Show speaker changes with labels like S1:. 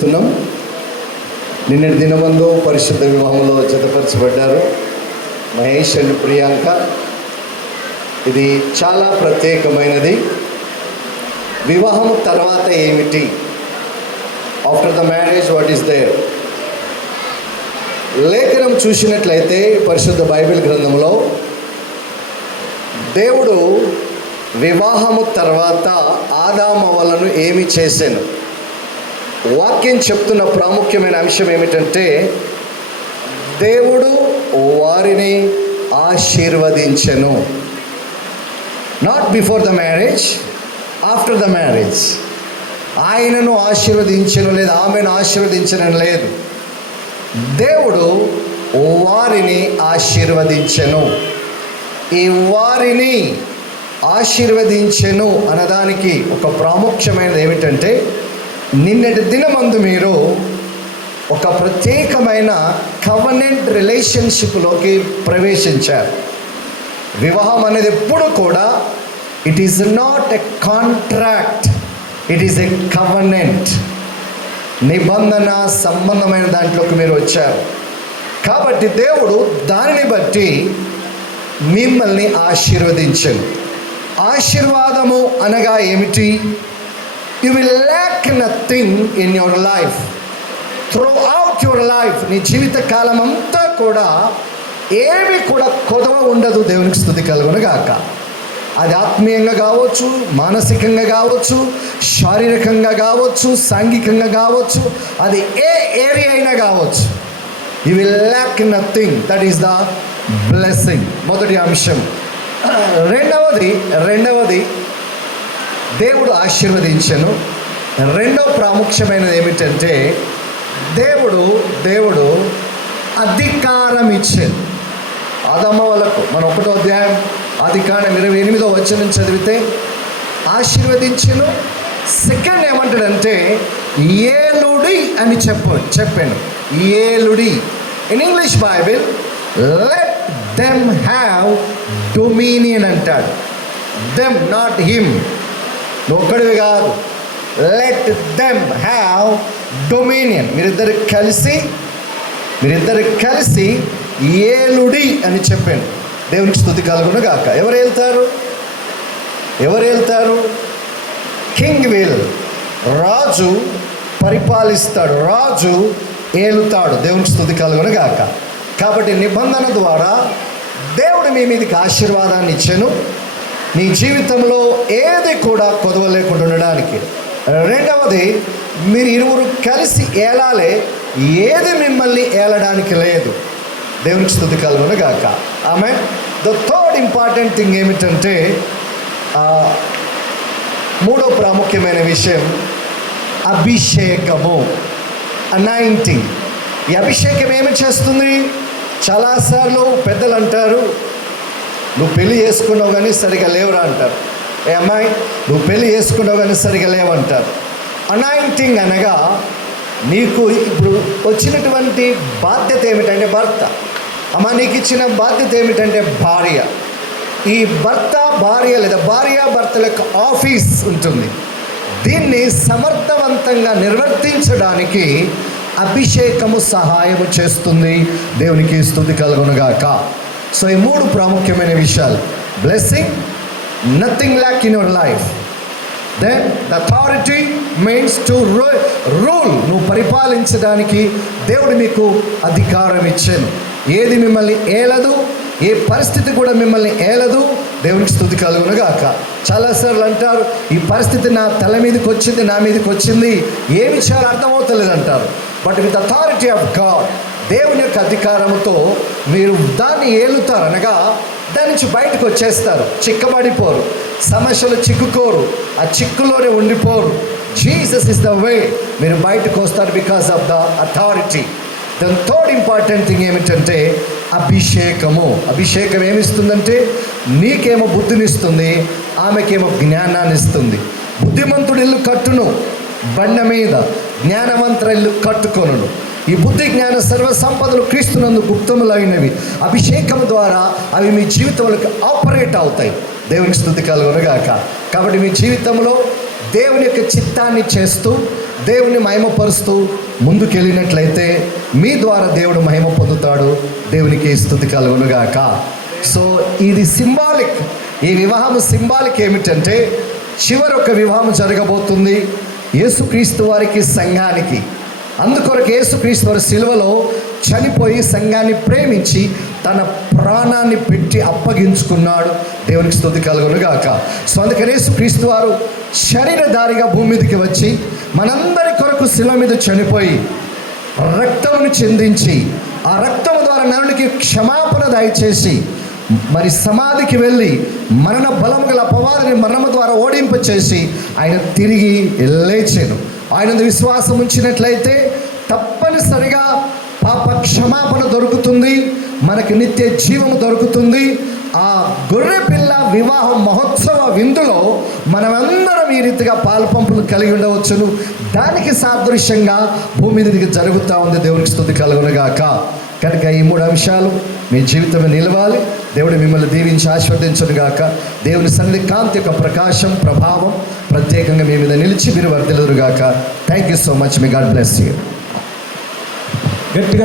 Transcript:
S1: ముగిస్తున్నాం నిన్నటి దినమందు పరిశుద్ధ వివాహంలో జతపరచబడ్డారు మహేష్ అండ్ ప్రియాంక. ఇది చాలా ప్రత్యేకమైనది. వివాహం తర్వాత ఏమిటి? After the marriage what is there లేఖనం చూసినట్లయితే పరిశుద్ధ బైబిల్ గ్రంథంలో దేవుడు వివాహము తర్వాత ఆదామవలను ఏమి చేశాను? వాక్యం చెప్తున్న ప్రాముఖ్యమైన అంశం ఏమిటంటే దేవుడు వారిని ఆశీర్వదించెను. Not before the marriage after the marriage ఆయనను ఆశీర్వదించను లేదు ఆమెను ఆశీర్వదించడం లేదు. దేవుడు వారిని ఆశీర్వదించెను. ఈ వారిని ఆశీర్వదించెను అనడానికి ఒక ప్రాముఖ్యమైనది ఏమిటంటే నిన్నటి దినమందు మీరు ఒక ప్రత్యేకమైన కవనెంట్ రిలేషన్షిప్లోకి ప్రవేశించారు. వివాహం అనేది ఎప్పుడు కూడా it is not a contract it is a covenant నిబంధన సంబంధమైన దాంట్లోకి మీరు వచ్చారు. కాబట్టి దేవుడు దానిని బట్టి మిమ్మల్ని ఆశీర్వదించను. ఆశీర్వాదము అనగా ఏమిటి? You will lack nothing in your life throughout your life నీ జీవిత కాలం అంతా కూడా ఏమి కూడా కొదవ ఉండదు. దేవునికి స్థుతి కలుగునగాక అది ఆత్మీయంగా కావచ్చు మానసికంగా కావచ్చు శారీరకంగా కావచ్చు సాంఘికంగా కావచ్చు అది ఏ ఏరియా అయినా కావచ్చు. You will lack nothing that is the blessing మొదటి అంశం. రెండవది రెండవది దేవుడు ఆశీర్వదించను. రెండో ప్రాముఖ్యమైనది ఏమిటంటే దేవుడు దేవుడు అధికారం ఇచ్చాను ఆదమ్మ వాళ్ళకు మన ఒకటో అధ్యాయం అధికారం ఇరవై ఎనిమిదో వచ్చిన చదివితే ఆశీర్వదించను. సెకండ్ ఏమంటాడంటే ఏలుడి అని చెప్పు చెప్పాను. ఏలుడి. In English Bible let them have dominion అంటాడు. దెమ్ నాట్ హిమ్ ఒక్కడివి కాదు. లెట్ దెమ్ హ్యావ్ డొమినియన్ మీరిద్దరు కలిసి మీరిద్దరు కలిసి ఏలుడి అని చెప్పాను. దేవునికి స్థుతి కలుగును గాక. ఎవరు వెళ్తారు ఎవరు వెళ్తారు కింగ్ విల్ రాజు పరిపాలిస్తాడు. రాజు ఏలుతాడు. దేవునికి స్థుతి కలుగును గాక. కాబట్టి నిబంధన ద్వారా దేవుడు మీ మీదకి ఆశీర్వాదాన్ని ఇచ్చాను. నీ జీవితంలో ఏది కూడా కొదవ లేకుండా ఉండడానికి. రెండవది మీరు ఇరువురు కలిసి ఏలాలే ఏది మిమ్మల్ని ఏలడానికి లేదు. దేవునికి స్థుతి కలుగును గాక ఆమె ద థర్డ్ ఇంపార్టెంట్ థింగ్ ఏమిటంటే మూడో ప్రాముఖ్యమైన విషయం అభిషేకము. అనాయింటింగ్ ఈ అభిషేకం ఏమి చేస్తుంది? చాలాసార్లు పెద్దలు అంటారు నువ్వు పెళ్ళి చేసుకున్నావు కానీ సరిగా లేవురా అంటారు. ఏ అమ్మాయి నువ్వు పెళ్ళి చేసుకున్నావు కానీ సరిగా లేవంటారు అనాయింటింగ్ అనగా నీకు ఇప్పుడు వచ్చినటువంటి బాధ్యత ఏమిటంటే భర్త. అమ్మ నీకు ఇచ్చిన బాధ్యత ఏమిటంటే భార్య. ఈ భర్త భార్య లేదా భార్య భర్తల యొక్క ఆఫీస్ ఉంటుంది. దీన్ని సమర్థవంతంగా నిర్వర్తించడానికి అభిషేకము సహాయము చేస్తుంది. దేవునికి స్థుతి కలుగునుగాక. సో ఈ మూడు ప్రాముఖ్యమైన విషయాలు. Blessing nothing lack in your life then the authority means to rule నువ్వు పరిపాలించడానికి దేవుడు మీకు అధికారం ఇచ్చాను ఏది మిమ్మల్ని ఏలదు ఏ పరిస్థితి కూడా మిమ్మల్ని ఏలదు దేవునికి స్థుతి కలుగునుగాక చాలాసార్లు అంటారు ఈ పరిస్థితి నా తల మీదకి వచ్చింది నా మీదకి వచ్చింది ఏమి చేయాలో అర్థమవుతలేదు అంటారు. But with authority of God దేవుని యొక్క అధికారంతో మీరు దాన్ని ఏలుతారు అనగా దాని నుంచి బయటకు వచ్చేస్తారు. చిక్కబడిపోరు. సమస్యలు చిక్కుకోరు. ఆ చిక్కులోనే ఉండిపోరు. జీసస్ ఇస్ ద వే మీరు బయటకు వస్తారు బికాస్ ఆఫ్ ద అథారిటీ దాని థర్డ్ ఇంపార్టెంట్ థింగ్ ఏమిటంటే అభిషేకము. అభిషేకం ఏమిస్తుందంటే నీకేమో బుద్ధినిస్తుంది ఆమెకేమో జ్ఞానాన్ని ఇస్తుంది బుద్ధిమంతుడు ఇల్లు కట్టును. బండ మీద జ్ఞానమంత్రాలు ఇల్లు కట్టుకొనును. ఈ బుద్ధి జ్ఞాన సర్వ సంపదలు క్రీస్తునందు గుప్తములైనవి. అభిషేకం ద్వారా అవి మీ జీవితంలోకి ఆపరేట్ అవుతాయి. దేవుని స్థుతి కలుగునుగాక. కాబట్టి మీ జీవితంలో దేవుని యొక్క చిత్తాన్ని చేస్తూ దేవుని మహిమపరుస్తూ ముందుకెళ్ళినట్లయితే మీ ద్వారా దేవుడు మహిమ పొందుతాడు. దేవునికి స్థుతి కలుగునుగాక. సో ఇది సింబాలిక్. ఈ వివాహం సింబాలిక్ ఏమిటంటే చివరి ఒక వివాహం జరగబోతుంది. యేసుక్రీస్తు వారికి సంఘానికి అందుకొరకు యేసుక్రీస్తు వారి సిలువలో చనిపోయి సంఘాన్ని ప్రేమించి తన ప్రాణాన్ని పెట్టి అప్పగించుకున్నాడు. దేవునికి స్థుతి కలుగునుగాక. సో అందుకని యేసుక్రీస్తు వారు శరీరధారిగా భూమి మీదకి వచ్చి మనందరి కొరకు శిల మీద చనిపోయి రక్తమును చెందించి ఆ రక్తము ద్వారా నరునికి క్షమాపణ దయచేసి మరి సమాధికి వెళ్ళి మరణ బలం గల అపవాదిని మరణము ద్వారా ఓడింపచేసి ఆయన తిరిగి లేచాను. ఆయన విశ్వాసం ఉంచినట్లయితే తప్పనిసరిగా పాప క్షమాపణ దొరుకుతుంది మనకి నిత్య జీవము దొరుకుతుంది. ఆ గొర్రె పిల్ల వివాహ మహోత్సవ విందులో మనమందరం ఈ రీతిగా పాల్పంపులు కలిగి ఉండవచ్చును. దానికి సాదృశ్యంగా భూమి మీదకి జరుగుతూ ఉంది. దేవునికి స్థుతి కలుగునగాక. కనుక ఈ మూడు అంశాలు మీ జీవితంలో నిలవాలి. దేవుడు మిమ్మల్ని దీవించి ఆశీర్వదించను గాక. దేవుని సన్నిధి కాంతి యొక్క ప్రకాశం ప్రభావం ప్రత్యేకంగా మీ మీద నిలిచి మీరు వర్దిలురు గాక. థ్యాంక్ యూ సో మచ్ మీ గాడ్ బ్లెస్ యూ
S2: గట్టిగా